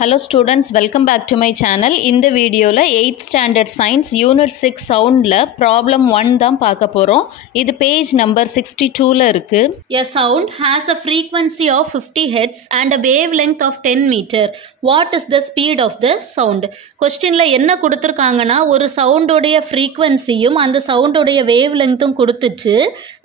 Hello students, welcome back to my channel. In the video la 8th standard science unit 6 sound la problem 1 தான் பார்க்க போறோம். இது page number 62 ல இருக்கு. A sound has a frequency of 50 Hz and a wavelength of 10 meter. What is the speed of the sound? Questionல என்ன கொடுத்திருக்காங்கன்னா ஒரு சவுண்டோடைய frequencyயும் அந்த சவுண்டோடைய wavelengthம் கொடுத்துட்டு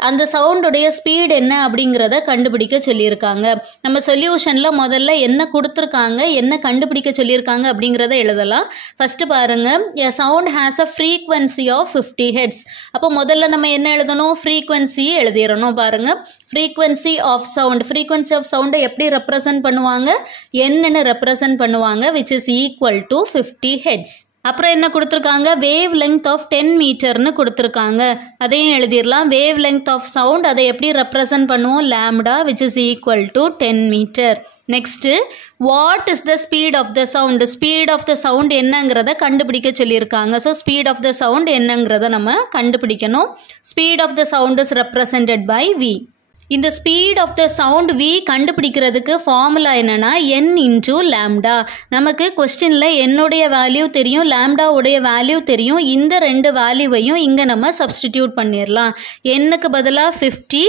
அந்த சவுண்டோடைய ஸ்பீட் என்ன அப்படிங்கறத கண்டுபிடிக்க சொல்லியிருக்காங்க. நம்ம சொல்யூஷன்ல முதல்ல என்ன கொடுத்திருக்காங்க என்ன கண்டுபிடிக்க சொல்லியிருக்காங்க அப்படிங்கறத எழுதலாம். ஃபர்ஸ்ட் பாருங்க, a sound has a frequency of 50 Hz. அப்போ முதல்ல நம்ம என்ன எழுதணும்? frequency எழுதிரணும். பாருங்க, frequency of sound எப்படி ரெப்ரசன்ட் பண்ணுவாங்க? n ன்னு ரெப்ரசன்ட் பண்ணுவாங்க, which is equal to 50 Hz. அப்புறம் என்ன கொடுத்துருக்காங்க? வேவ் லெங்த் ஆஃப் 10 மீட்டர்னு கொடுத்துருக்காங்க. அதையும் எழுதிடலாம். வேவ் லெங்த் ஆஃப் சவுண்ட் அதை எப்படி ரெப்ரசன்ட் பண்ணுவோம்? Lambda, which is equal to 10 metre. Next, what is the speed of the sound? Speed of the sound என்னங்கிறத கண்டுபிடிக்க சொல்லியிருக்காங்க. So speed of the sound என்னங்கிறத நம்ம கண்டுபிடிக்கணும். Speed of the sound is represented by v. இந்த speed of the sound v கண்டுபிடிக்கிறதுக்கு formula என்னன்னா n into lambda. நமக்கு கொஸ்டினில் என்னுடைய வேல்யூ தெரியும், லாம்டாவுடைய வேல்யூ தெரியும். இந்த ரெண்டு வேல்யூவையும் இங்கே நம்ம சப்ஸ்டிடியூட் பண்ணிடலாம். என்னுக்கு பதிலாக 50,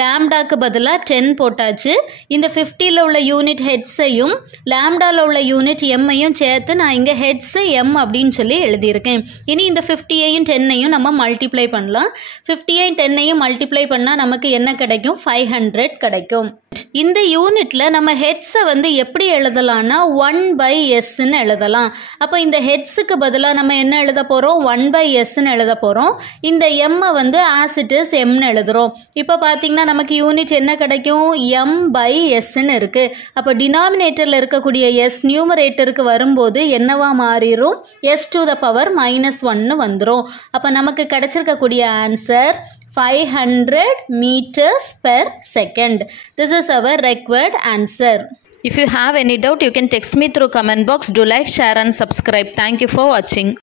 லாம்டாக்கு பதிலாக 10 போட்டாச்சு. இந்த 50ல் உள்ள யூனிட் ஹெட்ஸையும் லாம்டாவில் உள்ள யூனிட் எம்மையும் சேர்த்து நான் இங்கே ஹெட்ஸை எம் அப்படின்னு சொல்லி எழுதியிருக்கேன். இனி இந்த 50ஐயும் 10ஐயும் நம்ம மல்டிப்ளை பண்ணலாம். 50ஐயும் 10ஐயும் மல்டிப்ளை பண்ணால் நமக்கு என்ன கிடைக்கும்? 500 கிடைக்கும். இந்த யூனிட்ல நம்ம ஹெட்ஸை வந்து எப்படி எழுதலாம்னா 1/s எழுதலாம். அப்போ இந்த ஹெட்ஸுக்கு பதிலாக நம்ம என்ன எழுத போகிறோம்? 1/s எழுத போகிறோம். இந்த எம்மை வந்து ஆஸ் இட் இஸ் எம்னு எழுதுகிறோம். இப்போ பார்த்தீங்கன்னா நமக்கு யூனிட் என்ன கிடைக்கும்? m/s இருக்கு. அப்போ டினாமினேட்டரில் இருக்கக்கூடிய s நியூமரேட்டருக்கு வரும்போது என்னவா மாறிடும்? s to the power -1 வந்துடும். அப்போ நமக்கு கிடைச்சிருக்கக்கூடிய answer 500 meters per second. This is our required answer. If you have any doubt, you can text me through comment box. Do like, share and subscribe. Thank you for watching.